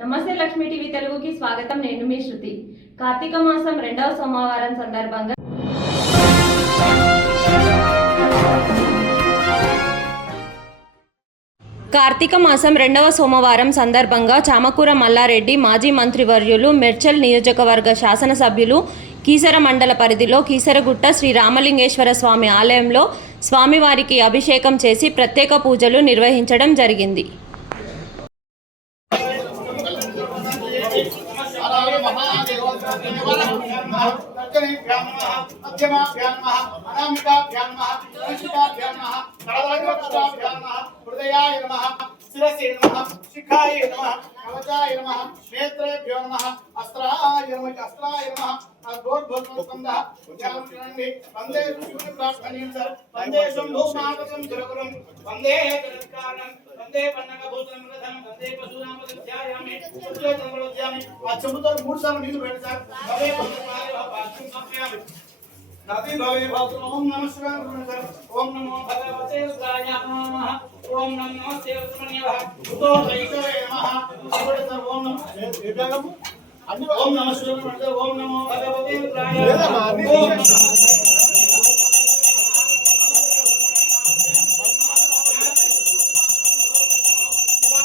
నమస్తే లక్ష్మీ టీవీ తెలుగుకి స్వాగతం. నేను మీ శృతి. కార్తీక మాసం రెండవ సోమవారం సందర్భంగా కార్తీక మాసం రెండవ సోమవారం సందర్భంగా చామకూర మల్లారెడ్డి మాజీ మంత్రివర్యులు మెర్చల్ నియోజకవర్గ శాసనసభ్యులు కీసర మండల పరిధిలో కీసరగుట్ట శ్రీ రామలింగేశ్వర స్వామి ఆలయంలో స్వామివారికి అభిషేకం చేసి ప్రత్యేక పూజలు నిర్వహించడం జరిగింది. హృదయాయ నమ శిరసే నమ శిఖాయ నమ కవచాయ నమ నేత్రేభ్యో నమ అస్త్రాయ నమ అస్త్రాయ నమ వందే ప్రార్థనీయం వందే శంభో నాగసం జలగురం వందే వందే పన్నగ భూతం రథం. ఆ చెబుతో మూడు సార్లు నీళ్ళు పెట్టి సార్ అవే పాత్రం సంప్రయామి నది భవే భద్ర ఓం నమ శివాయ ఓం నమో భగవతే నమః ఓం నమో శివసుమన్యః ఉదో దైవే నమః శివుడే సార్ ఓం నమో ఓం నమ శివాయ ఓం నమో భగవతే రుద్రాయ ఓం నమః